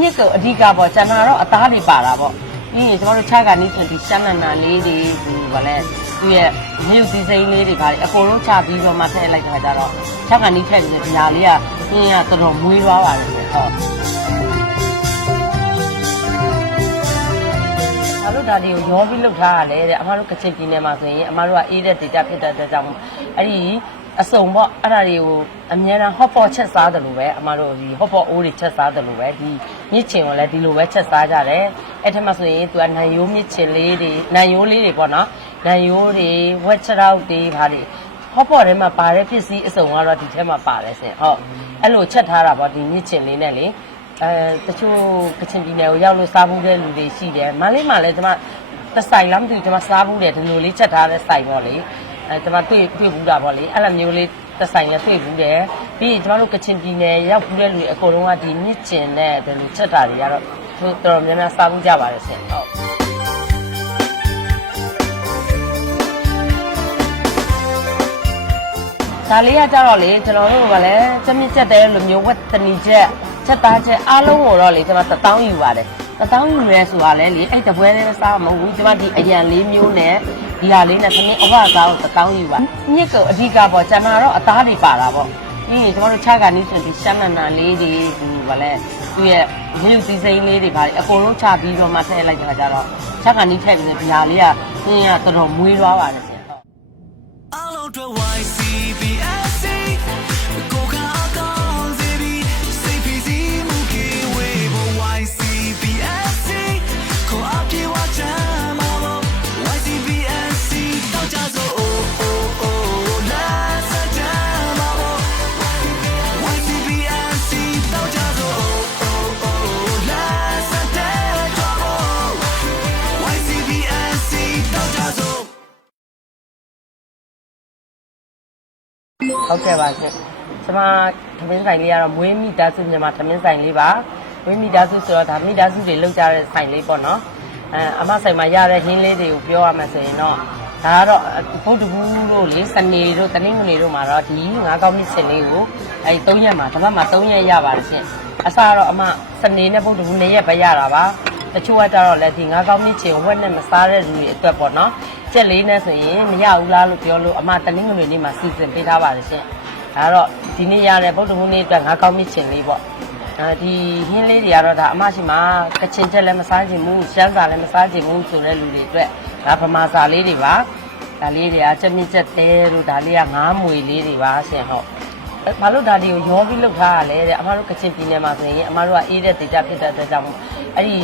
မြစ်ကိုအဓိကပေါ့ကျန်တာတော့အသားတွေပါတာပေါ့ပြီးရင်ကျမတို့ခြားကနေဆိုဒီရှမ်းနန္နာလေးတွေဟိုဗာလဲသူရဲ့မြုပ်စည်းစိမ်းလေးတွေပါလေအကုန်လုံးချပြီးတော့မှထည့်လိုက်တာကြတော့ခြားကနေထည့်ပြီးဒီဟာလေးကပြင်းရတော်တော်မွေးသွားပါတယ်ဆိုတော့အလို့ဒါတွေကိုရောပြီးလုပ်ထားရတယ်တဲ့အမတို့ကချင်ပြည်နယ်မှာဆိုရင်အမတို့ကအေးတဲ့ data ဖြစ်တဲ့အတွက်ကြောင့်အဲ့ဒီ အစုံပေါ့အဲ့ဒါတွေကိုအများအား hot pot ချက်စားတယ်လို့ပဲအမတို့ဒီ hot pot အိုးတွေချက်စားတယ်လို့ပဲဒီမြစ်ချင်ကိုလည်းဒီလိုပဲချက်စားကြတယ်အဲ့ထက်မှဆိုရင်သူကနိုင်ရိုးမြစ်ချင်လေးတွေနိုင်ရိုးလေးတွေပေါ့နော်နိုင်ရိုးတွေဝက်ချရောက်တွေဘာတွေဟော့ပေါ်ထဲမှာပါတဲ့ပစ္စည်းအစုံကတော့ဒီထဲမှာပါတယ်ဆင်ဟုတ်အဲ့လိုချက်ထားတာပေါ့ဒီမြစ်ချင်လေးနဲ့လေအဲတချို့ကချင်ပြည်နယ်ကိုရောက်လို့စားဘူးတဲ့လူတွေရှိတယ်မန္တလေးမှာလည်းကျွန်မတစ်ဆိုင်လားမသိဘူးကျွန်မစားဘူးတယ်ဒီလိုလေးချက်ထားတဲ့ဆိုင်ပေါ့လေ အဲကျွန်မတွေ့တွေ့ဘူးတာပေါ့လေအဲ့လိုမျိုးလေးတစ်ဆိုင်လည်းတွေ့ဘူးတယ်ပြီးရင်ကျွန်တော်တို့ကချင်ပြည်နယ်ရောက်ဘူးတဲ့လူတွေအကုန်လုံးကဒီမြစ်ချင်နဲ့ဒီလိုချက်တာတွေကတော့သူတော်တော်များများစားဘူးကြပါတယ်ဆင်ဟုတ်ဒါလေးကကြတော့လေကျွန်တော်တို့ကလည်းစမြင့်ချက်တဲ့လိုမျိုးဝက်တနီချက်ချက်သားချက်အားလုံးကိုတော့လေကျွန်တော်1000ယူပါတယ်1000ယူရဲဆိုတာလေလေအဲ့တပွဲလေးစားမဟုတ်ဘူးကျွန်မဒီအရန်လေးမျိုးနဲ့ ဒီဟာလေးနဲ့သမင်းအဝစားကို1000ယူပါမြစ်ကအဓိကပေါ့ကျန်တာတော့အသားတွေပါတာပေါ့ပြီးရင်ကျွန်တော်တို့ခြားကနေဆိုဒီရှမ်းနန္နာလေးတွေဒီဗာလဲသူရဲ့မြုပ်စည်းစိမ်းလေးတွေပါလေအကုန်လုံးချပြီးတော့မှထည့်လိုက်တာကြတော့ခြားကနေထည့်ပြီးဒီဟာလေးကပြင်းရတော်တော်မွေးသွားပါတယ် ဟုတ်ကဲ့ပါရှင်ကျွန်မသမင်းဆိုင်လေးကတော့မွေးမိသားစုမြန်မာသမင်းဆိုင်လေးပါမွေးမိသားစုဆိုတော့ဒါမိသားစုတွေလောက်ကြတဲ့ဆိုင်လေးပေါ့နော်အဲအမဆိုင်မှာရတဲ့ဟင်းလေးတွေကိုပြောရမယ်ဆိုရင်တော့ဒါကတော့ဘုဒ္ဓဘူးတို့လေစနေတို့တနင်္ဂနွေတို့မှာတော့ဒီငါးကောင်းမြစ်စင်လေးကိုအဲဒီ၃ရက်မှာတစ်ပတ်မှာ၃ရက်ရပါတယ်ရှင်အစားတော့အမစနေနဲ့ဘုဒ္ဓဘူး၂ရက်ပဲရတာပါတချို့ကကြတော့လည်းဒီငါးကောင်းမြစ်ချင်ဝက်နဲ့မစားတဲ့လူတွေအတွက်ပေါ့နော် ကြက်လေးနဲ့ဆိုရင်မရဘူးလားလို့ပြောလို့အမတနင်္ဂနွေနေ့မှာစီစဉ်ပေးထားပါတယ်ရှင်ဒါကတော့ဒီနေ့ရတဲ့ဗုဒ္ဓဟူးနေ့အတွက်ငါကောင်းမြင့်ချင်လေးပေါ့အဲဒီဟင်းလေးတွေကတော့ဒါအမရှိမကချင်ချက်လည်းမစားချင်ဘူးရှမ်းစာလည်းမစားချင်ဘူးဆိုတဲ့လူတွေအတွက်ဒါဗမာစာလေးတွေပါဒါလေးတွေကချက်မြင့်ချက်တဲတို့ဒါလေးကငါးမွေလေးတွေပါရှင်ဟုတ်ဘာလို့ဒါတွေကိုရောပြီးလုပ်ထားရလဲတဲ့အမတို့ကချင်ပြည်နယ်မှာဆိုရင်အမတို့ကအေးတဲ့ data ဖြစ်တဲ့အတွက်ကြောင့်အဲ့ဒီ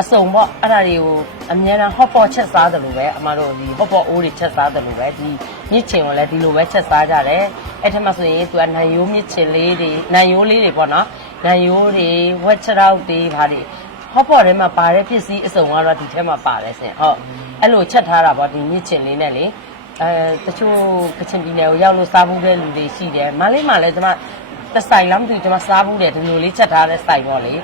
အစုံပေါ့အဲ့ဒါတွေကိုအများအား hot pot ချက်စားတယ်လို့ပဲအမတို့ဒီ hot pot အိုးတွေချက်စားတယ်လို့ပဲဒီမြစ်ချင်ကိုလည်းဒီလိုပဲချက်စားကြတယ်အဲ့ထက်မှဆိုရင်သူကနိုင်ရိုးမြစ်ချင်လေးတွေနိုင်ရိုးလေးတွေပေါ့နော်နိုင်ရိုးတွေဝက်ချရောက်တွေဘာတွေ hot pot ထဲမှာပါတဲ့ပစ္စည်းအစုံကတော့ဒီထဲမှာပါတယ်ဆင်ဟုတ်အဲ့လိုချက်ထားတာပေါ့ဒီမြစ်ချင်လေးနဲ့လေအဲတချို့ကချင်ပြည်နယ်ကိုရောက်လို့စားဘူးတဲ့လူတွေရှိတယ်မန္တလေးမှာလည်းကျွန်မတစ်ဆိုင်လားမသိဘူးကျွန်မစားဘူးတယ်ဒီလိုလေးချက်ထားတဲ့ဆိုင်ပေါ့လေ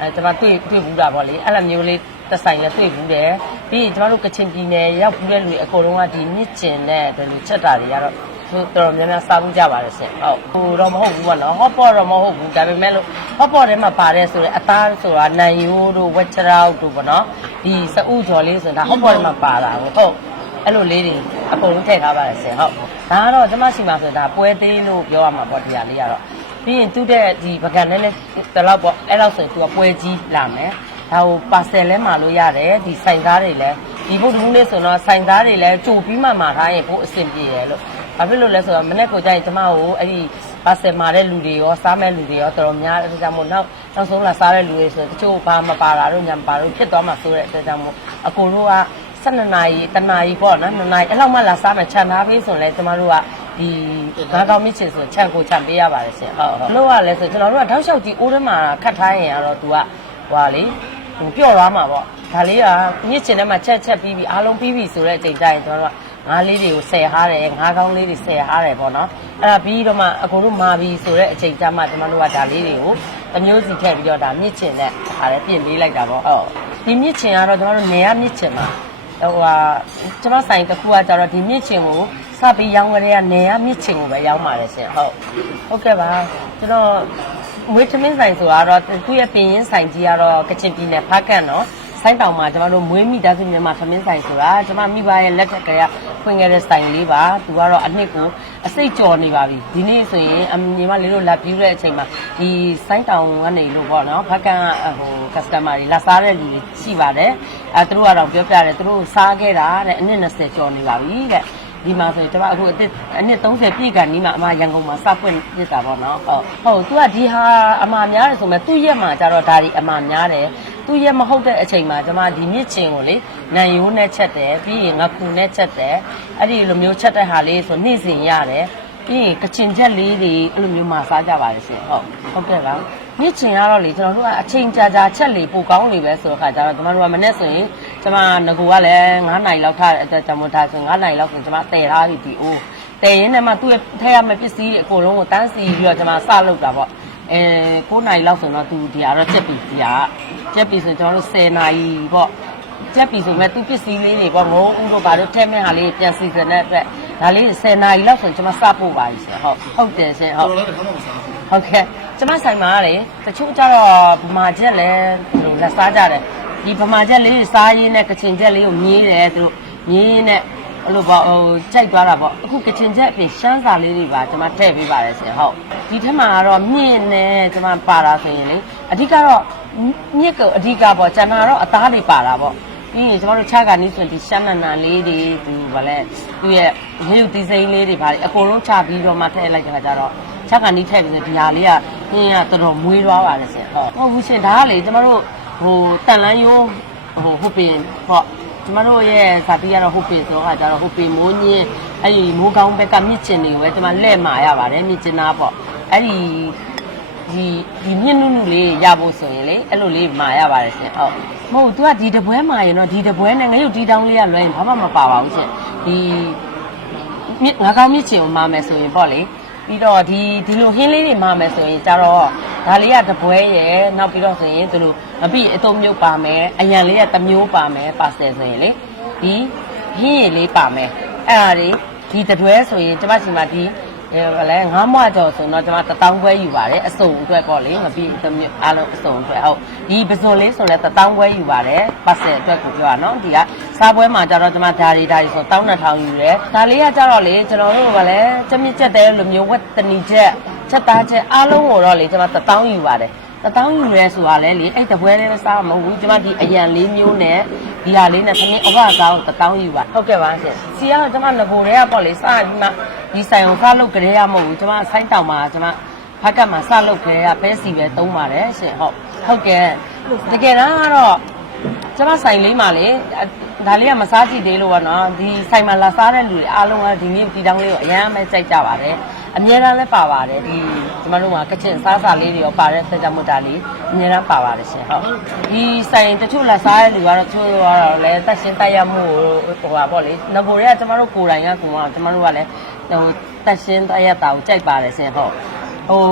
အဲကျွန်မတွေ့တွေ့ဘူးတာပေါ့လေအဲ့လိုမျိုးလေးတစ်ဆိုင်လည်းတွေ့ဘူးတယ်ပြီးရင်ကျွန်တော်တို့ကချင်ပြည်နယ်ရောက်ဘူးတဲ့လူတွေအကုန်လုံးကဒီမြစ်ကျင်နဲ့ဒီလိုချက်တာတွေကတော့သူတော်တော်များများစားဘူးကြပါတယ်ရှင်ဟုတ်ဟိုတော့မဟုတ်ဘူးပေါ့နော်ဟော့ပေါ့တော့မဟုတ်ဘူးဒါပေမဲ့လို့ဟော့ပေါ့ထဲမှာပါတယ်ဆိုရင်အသားဆိုတာနိုင်ရိုးတို့ဝက်ချရောက်တို့ပေါ့နော်ဒီစအုပ်ကျော်လေးဆိုတာဟော့ပေါ့ထဲမှာပါတာဟုတ်ဟုတ်အဲ့လိုလေးတွေအကုန်လုံးထည့်ထားပါတယ်ရှင်ဟုတ်ဒါကတော့ကျွန်မရှိမှာဆိုရင်ဒါပွဲသေးလို့ပြောရမှာပေါ့ဒီဟာလေးကတော့ ပြီးရင်သူ့တဲ့ဒီပကံနဲ့လည်းတလောက်ပေါ့အဲ့လောက်ဆိုရင်သူကပွဲကြီးလာမယ်ဒါဟိုပါဆယ်လဲမှာလို့ရတယ်ဒီဆိုင်သားတွေလည်းဒီဘုဒ္ဓဟူးနေ့ဆိုတော့ဆိုင်သားတွေလည်းကြိုပြီးမှမှာထားရင်ဘို့အဆင်ပြေရလို့ဘာဖြစ်လို့လဲဆိုတော့မနေ့ကကြာရင်ကျမကိုအဲ့ဒီပါဆယ်မှာတဲ့လူတွေရောစားမဲ့လူတွေရောတော်တော်များတဲ့အတွက်ကြောင့်မို့နောက်နောက်ဆုံးလာစားတဲ့လူတွေဆိုတချို့ဘာမပါတာတို့ညာမပါတို့ဖြစ်သွားမှဆိုတဲ့အတွက်ကြောင့်မို့အကိုတို့က12နာရီတနာရီပေါ့နော်2နာရီအဲ့လောက်မှလာစားမယ်ခြံထားပေးဆိုရင်လည်းကျမတို့က ဒီငါးကောင်းမြစ်ချင်ဆိုခြံကိုခြံပေးရပါတယ်ရှင်ဟုတ်ဟုတ်လို့ရလဲဆိုကျွန်တော်တို့ကထောက်လျှောက်ကြီးအိုးထဲမှာခတ်ထားရင်ကတော့ तू ကဟွာလေဟိုပျော့သွားမှာပေါ့ဒါလေးကမြစ်ချင်ထဲမှာချက်ချက်ပြီးပြီးအားလုံးပြီးပြီဆိုတဲ့အချိန်ကျရင်ကျွန်တော်တို့ကငါးလေးတွေကိုဆယ်ဟားတယ်ငါးကောင်းလေးတွေဆယ်ဟားတယ်ပေါ့နော်အဲ့ဒါပြီးတော့မှအကုန်လုံးမာပြီဆိုတဲ့အချိန်ကျမှကျွန်တော်တို့ကဒါလေးတွေကိုတစ်မျိုးစီထည့်ပြီးတော့ဒါမြစ်ချင်နဲ့ဒါလည်းပြင်ပေးလိုက်တာပေါ့ဟုတ်ဒီမြစ်ချင်ကတော့ကျွန်တော်တို့နေရမြစ်ချင်မှာဟိုဟာကျွန်မဆိုင်တစ်ခုကကျတော့ဒီမြစ်ချင်ကို စပြီးရောင်းကြတဲ့ကနေရမြစ်ချင်ကိုပဲရောင်းပါတယ်ရှင်ဟုတ်ဟုတ်ကဲ့ပါကျွန်တော်မွေးသမင်းဆိုင်ဆိုတော့သူ့ရဲ့ပင်ရင်းဆိုင်ကြီးကတော့ကချင်ပြည်နယ်ဖားကန့်နော်ဆိုင်းတောင်မှာကျွန်တော်တို့မွေးမိသားစုမြန်မာသမင်းဆိုင်ဆိုတာကျွန်မမိဘရဲ့လက်ထက်ကလေးဖွင့်ခဲ့တဲ့ဆိုင်လေးပါသူကတော့အနှစ်ကိုအစိတ်ကြော်နေပါပြီဒီနေ့ဆိုရင်အညီမလေးတို့လာပြူတဲ့အချိန်မှာဒီဆိုင်းတောင်ကနေလို့ပေါ့နော်ဖားကန့်ကဟို customer တွေလာစားတဲ့လူတွေရှိပါတယ်အဲသူတို့ကတော့ပြောပြတယ်သူတို့စားခဲ့တာတဲ့အနှစ်20ကျော်နေပါပြီတဲ့ ဒီမှာဆိုရင်ကျွန်မအခုအစ်အနှစ်30ပြည့်ကန်ဒီမှာအမရန်ကုန်မှာစပွင့်ပြစ်တာပေါ့နော်ဟုတ်ဟုတ်သူကဒီဟာအမများတယ်ဆိုမဲ့သူ့ရက်မှာကျတော့ဒါဒီအမများတယ်သူ့ရက်မဟုတ်တဲ့အချိန်မှာကျွန်မဒီမြစ်ချင်ကိုလေနန်ရိုးနဲ့ချက်တယ်ပြီးရင်ငခုနဲ့ချက်တယ်အဲ့ဒီလိုမျိုးချက်တဲ့ဟာလေးဆိုနေ့စဉ်ရတယ်ပြီးရင်ကချင်ချက်လေးတွေအဲ့လိုမျိုးမှာစားကြပါလေရှင်ဟုတ်ဟုတ်ကဲ့ပါမြစ်ချင်ကတော့လေကျွန်တော်တို့ကအချိန်ကြာကြာချက်လေပိုကောင်းနေပဲဆိုတော့ခါကျတော့ကျွန်တော်တို့ကမနေ့ဆိုရင် ကျွန်မငကိုကလည်း9နိုင်လောက်ထားတဲ့အတွက်ကျွန်တော်ဒါဆို9နိုင်လောက်ဆိုကျွန်မတည်ထားပြီဒီအိုးတည်ရင်းနဲ့မှသူ့ရဲ့ထည့်ရမယ့်ပစ္စည်းတွေအကုန်လုံးကိုတန်းစီပြီးတော့ကျွန်မစလုပ်တာပေါ့အဲ9နိုင်လောက်ဆိုတော့သူဒီကတော့ချက်ပြီဒီကချက်ပြီဆိုကျွန်တော်တို့10နိုင်ပေါ့ချက်ပြီဆိုမဲ့သူပစ္စည်းလေးတွေပေါ့ငိုးဦးတို့ဘာလို့ထဲမဲ့ဟာလေးပြန်စီစဉ်တဲ့အတွက်ဒါလေး10နိုင်လောက်ဆိုကျွန်မစပို့ပါပြီရှင်ဟုတ်ဟုတ်တယ်ရှင်ဟုတ်တော်လည်းတစ်ခါမှမစားဘူးဟုတ်ကဲ့ကျမဆိုင်မှာလေတချို့ကျတော့ဗမာချက်လည်းဟိုလက်စားကြတယ် ဒီဗမာချက်လေးတွေစားရင်းနဲ့ကချင်ချက်လေးကိုမြည်တယ်သူတို့မြည်ရင်းနဲ့အဲ့လိုပေါ့ဟိုကြိုက်သွားတာပေါ့အခုကချင်ချက်အပြင်ရှမ်းစာလေးတွေပါကျမထည့်ပေးပါတယ်ဆင်ဟုတ်ဒီထက်မှာကတော့မြင့်နဲ့ကျမပါတာဆိုရင်လေအဓိကတော့မြင့်ကအဓိကပေါ့ကျန်တာတော့အသားတွေပါတာပေါ့ပြီးရင်ကျမတို့ခြားကနီးဆိုရင်ဒီရှမ်းနန္နာလေးတွေသူဗာလဲသူရဲ့ရုပ်ဒီဇိုင်းလေးတွေဗာလေအကုန်လုံးချပြီးတော့မှထည့်လိုက်တဲ့ခါကျတော့ချက်ကန်ဒီထည့်ပြီးဒီဟာလေးကဟင်းကတော်တော်မွေးသွားပါတယ်ဆင်ဟုတ်ဟုတ်ဘူးရှင်ဒါကလေကျမတို့ ဟိုတန်လန်းရိုးဟိုဟုတ်ပင်ပေါ့ကျမတို့ရဲ့ဇာတိကတော့ဟုတ်ပင်ဆိုတော့ကျတော့ဟုတ်ပင်မိုးညင်းအဲ့ဒီမိုးကောင်းဘက်ကမြစ်ကျင်တွေကိုပဲကျမလက်မာရပါတယ်မြစ်ကျင်သားပေါ့အဲ့ဒီဒီဒီမြင့်နုနုလေးရဖို့ဆိုရင်လေအဲ့လိုလေးမာရပါတယ်ရှင်ဟုတ်မဟုတ် तू ကဒီတပွဲမာရင်တော့ဒီတပွဲနဲ့ငရုတ်ဒီတောင်းလေးကလွှဲရင်ဘာမှမပါပါဘူးရှင်ဒီမြစ်ငါးကောင်းမြစ်ချင်ကိုမာမယ်ဆိုရင်ပေါ့လေပြီးတော့ဒီဒီလိုဟင်းလေးတွေမာမယ်ဆိုရင်ကြတော့ ဒါလေးကတပွဲရယ်နောက်ပြီးတော့ဆိုရင်ဒီလိုမပြီးအတုံးမြုပ်ပါမယ်အရန်လေးကတစ်မျိုးပါမယ်ပါစတယ်ဆိုရင်လေဒီဟင်းရည်လေးပါမယ်အဲ့ဒါတွေဒီတပွဲဆိုရင်ကျမစီမှာဒီအဲဗလဲငါးမွကျော်ဆိုတော့ကျမတထောင်ပွဲယူပါတယ်အစုံအတွက်ပေါ့လေမပြီးတစ်မျိုးအားလုံးအစုံအတွက်ဟုတ်ဒီပစုံလေးဆိုလဲတထောင်ပွဲယူပါတယ်ပါစတယ်အတွက်ကိုပြောရနော်ဒီကစားပွဲမှာကျတော့ကျမဒါရီဒါရီဆို1200ယူတယ်ဒါလေးကကျတော့လေကျွန်တော်တို့ကလည်းကျမကျက်တဲ့လိုမျိုးဝက်တနီချက် ချက်သားချက်အားလုံးကိုတော့လေကျမတထောင်ယူပါတယ်တထောင်ယူရဲဆိုတာလဲလေအဲ့တပွဲလေးပဲစားမှာမဟုတ်ဘူးကျမဒီအရန်လေးမျိုးနဲ့ဒီဟာလေးနဲ့သမင်းအဝကောင်းတထောင်ယူပါဟုတ်ကဲ့ပါရှင်စီကတော့ကျမငကိုတွေကပေါ့လေစားဒီမှာဒီဆိုင်ကိုစားလုပ်ကြရမဟုတ်ဘူးကျမဆိုင်းတောင်မှာကျမဖက်ကတ်မှာစလုပ်ကြရပဲစီပဲသုံးပါတယ်ရှင်ဟုတ်ဟုတ်ကဲ့တကယ်တမ်းကတော့ကျမဆိုင်လေးမှာလေအဒါလေးကမစားကြည့်သေးလို့ပေါ့နော်ဒီဆိုင်မှာလာစားတဲ့လူတွေအားလုံးကဒီနေ့ဒီတောင်းလေးကိုအများမဲကြိုက်ကြပါတယ် အများအားလည်းပါပါတယ်ဒီကျမတို့မှာကချင်စားစာလေးတွေရောပါတဲ့ဆက်ကြမှုတာလေးအများအားပါပါတယ်ရှင်ဟုတ်ဒီဆိုင်တချို့လာစားတဲ့လူကတော့တချို့ကတော့လည်းတက်ရှင်းတက်ရမှုဟိုပါပေါ့လေငကိုတွေကကျမတို့ကိုယ်တိုင်ကကိုယ်ကကျမတို့ကလည်းဟိုတက်ရှင်းတက်ရတာကိုကြိုက်ပါတယ်ရှင်ဟုတ်ဟို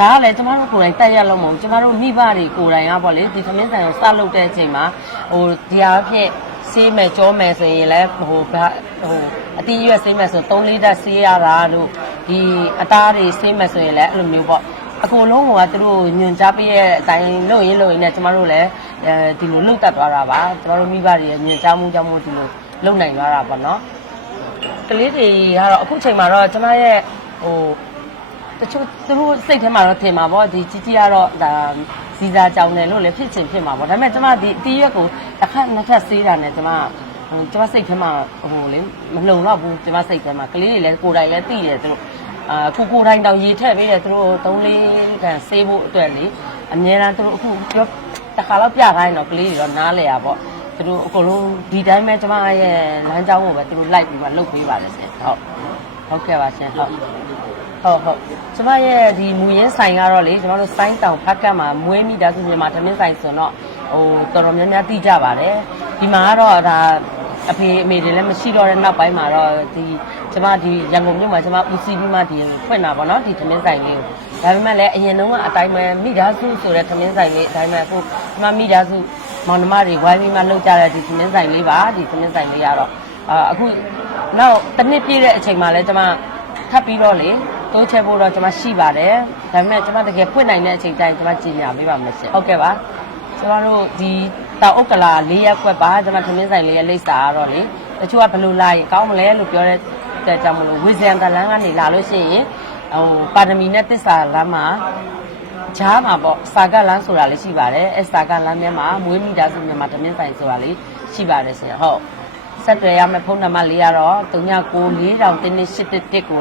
ဒါကလည်းကျမတို့ကိုယ်တိုင်တက်ရလို့မဟုတ်ဘူးကျမတို့မိဘတွေကိုယ်တိုင်ကပေါ့လေဒီသမင်းဆိုင်ကိုစလုပ်တဲ့အချိန်မှာဟိုဒီအားဖြင့် ဆေးမယ်ကြောမယ်ဆိုရင်လည်းဟိုဘာဟိုအတီးရွက်ဆေးမယ်ဆို3လီတာဆေးရတာတို့ဒီအသားတွေဆေးမယ်ဆိုရင်လည်းအဲ့လိုမျိုးပေါ့အကုန်လုံးကသူတို့ညွန်ကြားပေးတဲ့အတိုင်းလုပ်ရင်းလုပ်ရင်းနဲ့ကျမတို့လည်းအဲဒီလိုလုပ်တတ်သွားတာပါကျမတို့မိဘတွေညွန်ကြားမှုကြောင့်မို့ဒီလိုလုပ်နိုင်သွားတာပေါ့နော်ကလေးတွေကတော့အခုချိန်မှာတော့ကျမရဲ့ဟိုတချို့သူတို့စိတ်ထဲမှာတော့ထင်မှာပေါ့ဒီကြီးကြီးကတော့ဒါ စီစာကြောင်တယ်လို့လည်းဖြစ်ချင်ဖြစ်မှာပေါ့ဒါပေမဲ့ကျမဒီအတီးရွက်ကိုတစ်ခါနှစ်ခါဆေးတာနဲ့ကျမဟိုကျမစိတ်ထဲမှာဟိုလေမလုံတော့ဘူးကျမစိတ်ထဲမှာကလေးတွေလည်းကိုယ်တိုင်လည်းသိတယ်သူတို့အာခုကိုယ်တိုင်တောင်ရေထည့်ပေးတယ်သူတို့သုံးလေးကန်ဆေးဖို့အတွက်လေအများအားသူတို့အခုပြောတစ်ခါတော့ပြခိုင်းတော့ကလေးတွေတော့နားလဲရပေါ့သူတို့အကုန်လုံးဒီတိုင်းပဲကျမရဲ့လမ်းကြောင်းကိုပဲသူတို့လိုက်ပြီးမှလုပ်ပေးပါတယ်ဆင်ဟုတ်ဟုတ်ကဲ့ပါရှင်ဟုတ် ဟုတ်ဟုတ်ကျမရဲ့ဒီမူရင်းဆိုင်ကတော့လေကျမတို့စိုင်းတောင်ဖက်ကတ်မှာမွေးမိသားစုမြန်မာသမင်းဆိုင်ဆိုတော့ဟိုတော်တော်များများသိကြပါတယ်ဒီမှာကတော့ဒါအဖေအမေတွေလည်းမရှိတော့တဲ့နောက်ပိုင်းမှာတော့ဒီကျမဒီရန်ကုန်မြို့မှာကျမဦးစီးပြီးမှဒီဖွင့်တာပေါ့နော်ဒီသမင်းဆိုင်လေးကိုဒါပေမဲ့လည်းအရင်တုန်းကအတိုင်းပဲမိသားစုဆိုတဲ့သမင်းဆိုင်လေးအတိုင်းပဲအခုကျမမိသားစုမောင်နှမတွေဝိုင်းပြီးမှလုပ်ကြတဲ့ဒီသမင်းဆိုင်လေးပါဒီသမင်းဆိုင်လေးကတော့အာအခုနောက်တစ်နှစ်ပြည့်တဲ့အချိန်မှာလည်းကျမထပ်ပြီးတော့လေ သူတိုးချဲဖို့တော့ကျွန်မရှိပါတယ်ဒါပေမဲ့ကျွန်မတကယ်ဖွင့်နိုင်တဲ့အချိန်တိုင်းကျွန်မကြည်ညာပေးပါမယ်ရှင်ဟုတ်ကဲ့ပါကျွန်တော်တို့ဒီတောင်ဥက္ကလာ၄ရက်ခွက်ပါကျွန်မသမင်းဆိုင်လေးရဲ့လိပ်စာကတော့လေတချို့ကဘယ်လိုလာရင်ကောင်းမလဲလို့ပြောတဲ့တဲ့ကြောင့်မလို့ဝီဇန်တလန်းကနေလာလို့ရှိရင်ဟိုပါရမီနဲ့တစ္ဆာလမ်းမှာဂျားမှာပေါ့စာကလန်းဆိုတာလေးရှိပါတယ်အဲစာကလန်းထဲမှာမွေးမိသားစုမြန်မာသမင်းဆိုင်ဆိုတာလေးရှိပါတယ်ရှင်ဟုတ်ဆက်သွယ်ရမယ့်ဖုန်းနံပါတ်လေးကတော့399411ကိုလ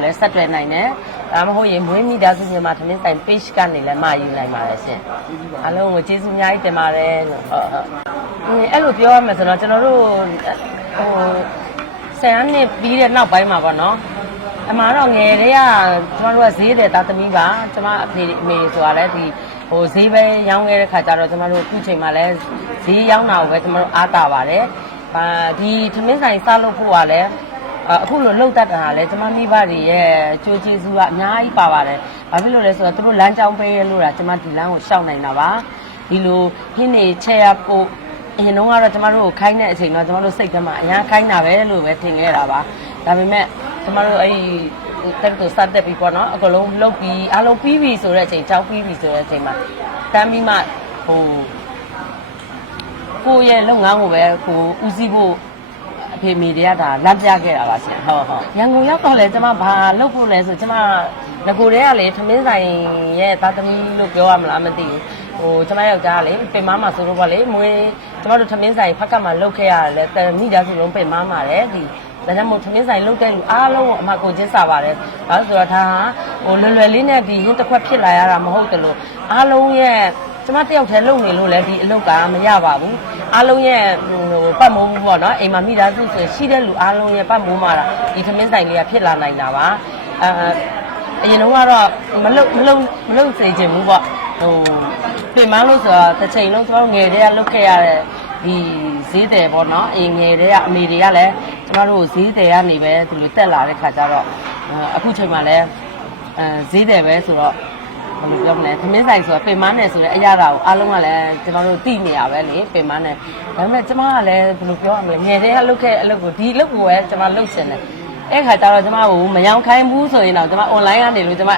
ည်းဆက်သွယ်နိုင်တယ်။ ဒါမှမဟုတ်ရင်မွေးမိသားစုမြန်မာထမင်းဆိုင် page ကနေလည်းမှာယူနိုင်ပါတယ်ရှင်။အားလုံးကိုကျေးဇူးအများကြီးတင်ပါတယ်လို့ဟုတ်ဟုတ်။အင်းအဲ့လိုပြောရမယ်ဆိုတော့ကျွန်တော်တို့ဟိုဆယ်နှစ်နှစ်ပြီးတဲ့နောက်ပိုင်းမှာပေါ့နော်။အမှန်တော့ငယ်တည်းကကျွန်တော်တို့ကဈေးတယ်သားသမီးပါကျွန်မအဖေအမေဆိုတာလည်းဒီဟိုဈေးပဲရောင်းခဲ့တဲ့ခါကျတော့ကျွန်တော်တို့အခုချိန်မှာလည်းဈေးရောင်းတာကိုပဲကျွန်တော်တို့အားတာပါတယ်။အာဒီထမင်းဆိုင်စလုပ်ဖို့ကလည်း အာအခုလိုလှုပ်တတ်တာကလည်းကျွန်မမိဘတွေရဲ့ကြိုးကျေးဇူးကအများကြီးပါပါတယ်။ဘာဖြစ်လို့လဲဆိုတော့သူတို့လမ်းကြောင်းပေးရလို့တာကျွန်မဒီလမ်းကိုရှောက်နိုင်တာပါ။ဒီလိုဟင်းနေချက်ရဖို့အရင်တော့ကတော့ကျမတို့ကိုခိုင်းတဲ့အချိန်တော့ကျမတို့စိတ်ထဲမှာအများခိုင်းတာပဲလို့ပဲထင်ခဲ့တာပါဒါပေမဲ့ကျမတို့အဲ့ဒီတက်တူစတက်ပြီးပေါ့နော်အကလုံးလုတ်ပြီးအားလုံးပြီးပြီဆိုတဲ့အချိန်ကြောက်ပြီးပြီဆိုတဲ့အချိန်မှာတမ်းပြီးမှဟိုကိုယ့်ရဲ့လုပ်ငန်းကိုပဲကိုဦးစီးဖို့အ ဖေမိတွေကဒါလမ်းပြခဲ့တာပါရှင်ဟုတ်ဟုတ်ရန်ကုန်ရောက်တော့လေကျမဘာလုပ်ဖို့လဲဆိုကျမငကိုတည်းကလေသမင်းဆိုင်ရဲ့သားသမီးလို့ပြောရမလားမသိဘူးဟိုကျမယောက်ျားကလေပင်မမှာဆိုတော့ဗောလေမွေးကျမတို့သမင်းဆိုင်ဖက်ကမှာလုတ်ခဲ့ရတယ်လေမိသားစုလုံးပင်မမှာတယ်ဒီဒါကြောင့်မို့သမင်းဆိုင်လုတ်တဲ့လူအားလုံးကိုအမကိုချင်းစားပါတယ်ဘာလို့ဆိုတော့ဒါဟာဟိုလွယ်လွယ်လေးနဲ့ဒီရင်းတစ်ခွက်ဖြစ်လာရတာမဟုတ်တယ်လို့အားလုံးရဲ့ ကျမတယောက်တည်းလုံနေလို့လည်းဒီအလုပ်ကမရပါဘူးအားလုံးရဲ့ဟိုပတ်မိုးမှုပေါ့နော်အိမ်မှာမိသားစုဆိုရှိတဲ့လူအားလုံးရဲ့ပတ်မိုးမှာဒီသမင်းဆိုင်လေးကဖြစ်လာနိုင်တာပါအဲအရင်တော့ကတော့မလုံမလုံမလုံစေချင်ဘူးပေါ့ဟိုပြင်မလို့ဆိုတော့တစ်ချိန်လုံးကျွန်တော်ငယ်တည်းကလုတ်ခဲ့ရတဲ့ဒီဈေးတယ်ပေါ့နော်အိမ်ငယ်တည်းကအမေတွေကလည်းကျွန်တော်တို့ဈေးတယ်ကနေပဲသူတို့တက်လာတဲ့ခါကျတော့အခုချိန်မှာလည်းအဲဈေးတယ်ပဲဆိုတော့ ဘယ်လိုပြောမလဲသမင်းဆိုင်ဆိုတာပင်မနဲ့ဆိုတဲ့အရာတာကိုအားလုံးကလည်းကျွန်တော်တို့သိနေရပဲလေပင်မနဲ့ဒါပေမဲ့ကျမကလည်းဘယ်လိုပြောရမလဲငယ်တည်းကလုပ်ခဲ့တဲ့အလုပ်ကိုဒီအလုပ်ကိုပဲကျမလုပ်ချင်တယ်အဲ့ခါကျတော့ကျမကိုမယောင်ခိုင်းဘူးဆိုရင်တော့ကျမ online ကနေလို့ကျမ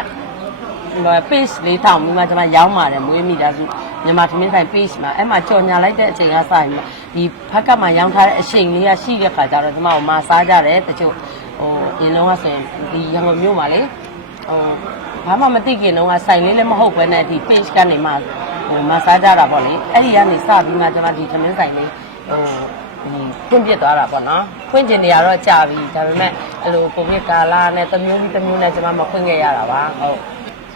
page လေးထောင်ပြီးမှကျွန်မရောင်းပါတယ်မွေးမိသားစုမြန်မာသမင်းဆိုင် page မှာအဲ့မှာကြော်ညာလိုက်တဲ့အချိန်ကစရင်ဒီဖက်ကမှရောင်းထားတဲ့အချိန်လေးကရှိတဲ့ခါကျတော့ကျွန်မကိုမစားကြတယ်တချို့ဟိုအရင်လုံးကဆိုရင်ဒီရန်ကုန်မြို့မှာလေဟို ဘာမှမသိခင်တုန်းကဆိုင်လေးလည်းမဟုတ်ဘဲနဲ့ဒီ page ကနေမှဟိုမစားကြတာပေါ့လေအဲ့ဒီကနေစပြီးမှကျွန်မဒီသမင်းဆိုင်လေးဟိုဒီဖွင့်ပြစ်သွားတာပေါ့နော်ဖွင့်ကျင်နေရတော့ကြာပြီဒါပေမဲ့အဲ့လိုကိုဗစ်ကာလနဲ့တစ်မျိုးပြီးတစ်မျိုးနဲ့ကျွန်မမဖွင့်ခဲ့ရတာပါဟုတ်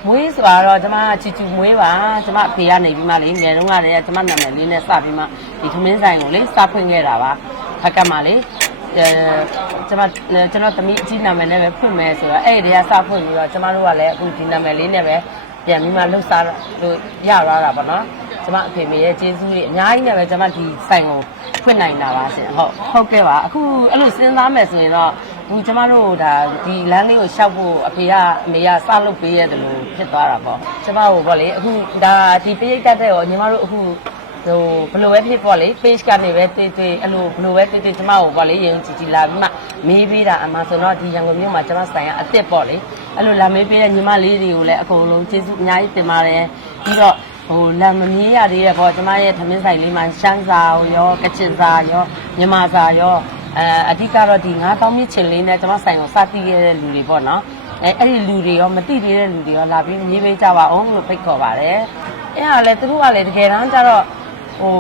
မွေးဆိုတာတော့ကျမချီချူမွေးပါကျမအဖေကနေပြီးမှလေငယ်တုန်းကတည်းကကျမနာမည်လေးနဲ့စပြီးမှဒီသမင်းဆိုင်ကိုလေစဖွင့်ခဲ့တာပါခက်ကမှလေ အဲကျမကျွန်တော်သမီးအကြီးနာမည်နဲ့ပဲဖွင့်မယ်ဆိုတော့အဲ့ဒီတည်းကစဖွင့်ပြီးတော့ကျမတို့ကလည်းအခုဒီနာမည်လေးနဲ့ပဲပြန်ပြီးမှလှုပ်ရှားလို့ရသွားတာပေါ့နော်ကျမအဖေမေရဲ့ကျေးဇူးတွေအများကြီးနဲ့ပဲကျမဒီဆိုင်ကိုဖွင့်နိုင်တာပါရှင်ဟုတ်ဟုတ်ကဲ့ပါအခုအဲ့လိုစဉ်းစားမယ်ဆိုရင်တော့ဒီကျမတို့ဒါဒီလမ်းလေးကိုရှောက်ဖို့အဖေကအမေကစလုပ်ပေးရတယ်လို့ဖြစ်သွားတာပေါ့ကျမတို့ပေါ့လေအခုဒါဒီပိရိတ်တက်တဲ့ရောညီမတို့အခု ဟိုဘယ်လိုပဲဖြစ်ပေါ့လေ page ကနေပဲတွေ့တွေ့အဲ့လိုဘယ်လိုပဲတွေ့တွေ့ကျမကိုပေါ့လေရင်ကြည်ကြည်လာပြီးမှမေးပေးတာအမှဆိုတော့ဒီရန်ကုန်မြို့မှာကျမဆိုင်ကအစ်စ်ပေါ့လေအဲ့လိုလာမေးပေးတဲ့ညီမလေးတွေကိုလည်းအကုန်လုံးကျေးဇူးအများကြီးတင်ပါတယ်ပြီးတော့ဟိုလမ်းမမြင်ရသေးရဲ့ပေါ့ကျမရဲ့သမင်းဆိုင်လေးမှာရှမ်းစာရောကချင်စာရောမြန်မာစာရောအဲအဓိကတော့ဒီ9000မြင့်ချင်လေးနဲ့ကျမဆိုင်ကိုစတည်ခဲ့တဲ့လူတွေပေါ့နော်အဲအဲ့ဒီလူတွေရောမတိသေးတဲ့လူတွေရောလာပြီးမြေးပေးကြပါအောင်လို့ဖိတ်ခေါ်ပါတယ်အဲ့ဟာလေသူတို့ကလည်းတကယ်တမ်းကျတော့ ဟို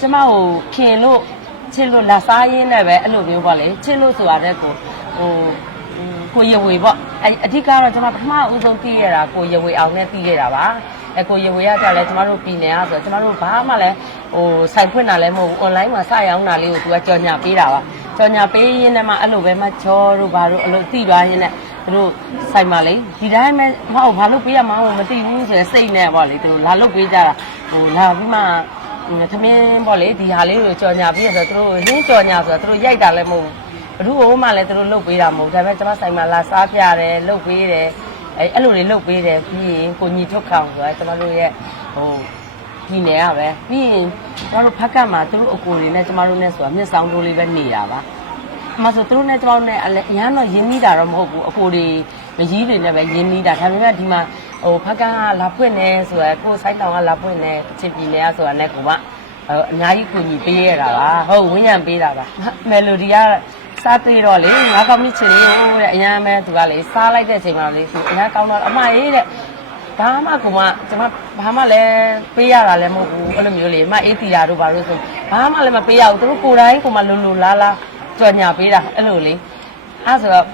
ကျမကိုခင်လို့ချစ်လို့လက်စားရင်းနဲ့ပဲအဲ့လိုမျိုးပေါ့လေချစ်လို့ဆိုရတဲ့ကိုဟိုကိုရဝေပေါ့အအဓိကတော့ကျမပထမအဦးဆုံးသိရတာကိုရဝေအောင်နဲ့သိရတာပါအဲကိုရဝေရကြလဲကျမတို့ပြည်နယ်อ่ะဆိုတော့ကျမတို့ဘာမှလည်းဟိုစိုက်ဖွင့်တာလည်းမဟုတ်ဘူး online မှာစရောင်းတာလေးကိုသူကကြော်ညာပေးတာပါကြော်ညာပေးရင်းနဲ့မှအဲ့လိုပဲမှချောတို့ဘာတို့အဲ့လိုသိသွားရင်းနဲ့ သူတို့ဆိုင်မှာလေဒီတိုင်းပဲမဟုတ်ဘာလို့ပေးရမှာမသိဘူးဆိုရယ်စိတ်နဲ့ပေါ့လေသူတို့လာလုပ်ပေးကြတာဟိုလာပြီးမှသမင်းပေါ့လေဒီဟာလေးကိုကြော်ညာပြီးရဆိုတော့သူတို့ရင်းကြော်ညာဆိုတော့သူတို့ရိုက်တာလည်းမဟုတ်ဘူးဘ누구မှလည်းသူတို့လုတ်ပေးတာမဟုတ်ဒါပေမဲ့ကျွန်မဆိုင်မှာလာစားပြတယ်လုတ်ပေးတယ်အဲအဲ့လိုတွေလုတ်ပေးတယ်ပြီးရင်ကိုညီထုတ်ခေါင်ဆိုတာကျွန်မတို့ရဲ့ဟိုဒီနယ်ကပဲပြီးရင်ကျွန်တော်တို့ဖက်ကမှာသူတို့အကိုတွေနဲ့ကျွန်မတို့နဲ့ဆိုတာမျက်စောင်းတို့လေးပဲနေတာပါ အမဆိုသူတို့နဲ့ကျွန်တော်တို့နဲ့အရန်တော့ရင်းနှီးတာတော့မဟုတ်ဘူးအကိုတွေမကြီးတွေနဲ့ပဲရင်းနှီးတာဒါပေမဲ့ဒီမှာဟိုဖက်ကလာဖွင့်နေဆိုရယ်ကိုယ်ဆိုင်တောင်ကလာဖွင့်နေချစ်ပြည်နေရဆိုတာနဲ့ကိုကဟိုအများကြီးကူညီပေးရတာပါဟုတ်ဝင်းရံပေးတာပါမယ်လိုဒီကစားတွေ့တော့လေငါကောင်းမြချင်လေးဟိုတဲ့အရန်မဲသူကလေစားလိုက်တဲ့အချိန်မှာလေသူအရန်ကောင်းတော့အမရေးတဲ့ဘာမှကိုမကျွန်မဘာမှလည်းပေးရတာလည်းမဟုတ်ဘူးအဲ့လိုမျိုးလေအမအေးတီလာတို့ဘာလို့ဆိုဘာမှလည်းမပေးရဘူးသူတို့ကိုယ်တိုင်ကိုမလိုလိုလားလား ကြော်ညာပေးတာအဲ့လိုလေအဲ့ဆိုတော့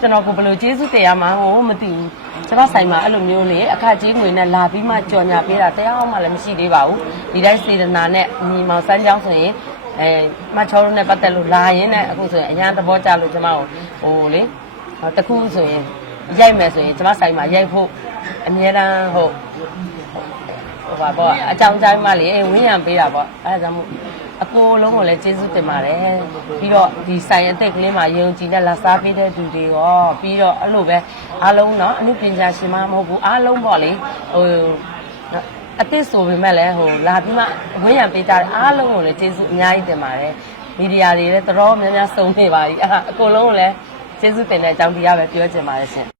ကျွန်တော်ကိုဘယ်လိုကျေးဇူးတင်ရမှာဟိုမသိဘူးကျွန်တော်ဆိုင်မှာအဲ့လိုမျိုးလေအခကြေးငွေနဲ့လာပြီးမှကြော်ညာပေးတာတရားမှလည်းမရှိသေးပါဘူးဒီတိုင်းစေတနာနဲ့ညီမောင်စမ်းကြောင်းဆိုရင်အဲမချောတို့နဲ့ပတ်သက်လို့လာရင်းနဲ့အခုဆိုရင်အရန်သဘောကျလို့ကျွန်မကိုဟိုလေတခုဆိုရင်ရိုက်မယ်ဆိုရင်ကျွန်မဆိုင်မှာရိုက်ဖို့အများတန်းဟုတ်ဟိုပါပေါ့အကြောင်းတိုင်းမှလေဝင်းရံပေးတာပေါ့အဲဒါကြောင့်မို့ အကိုလုံးကိုလည်းကျေးဇူးတင်ပါတယ်ပြီးတော့ဒီဆိုင်အသက်ကလေးမှာယုံကြည်နဲ့လာစားပေးတဲ့သူတွေရောပြီးတော့အဲ့လိုပဲအားလုံးเนาะအမှုပညာရှင်မမဟုတ်ဘူးအားလုံးပေါ့လေဟိုအသစ်ဆိုပေမဲ့လည်းဟိုလာပြီးမှဝင်းရံပေးတာအားလုံးကိုလည်းကျေးဇူးအများကြီးတင်ပါတယ်မီဒီယာတွေလည်းတော်တော်များများစုံနေပါပြီအဲ့ဒါအကိုလုံးကိုလည်းကျေးဇူးတင်တဲ့အကြောင်းတရားပဲပြောချင်ပါတယ်ရှင်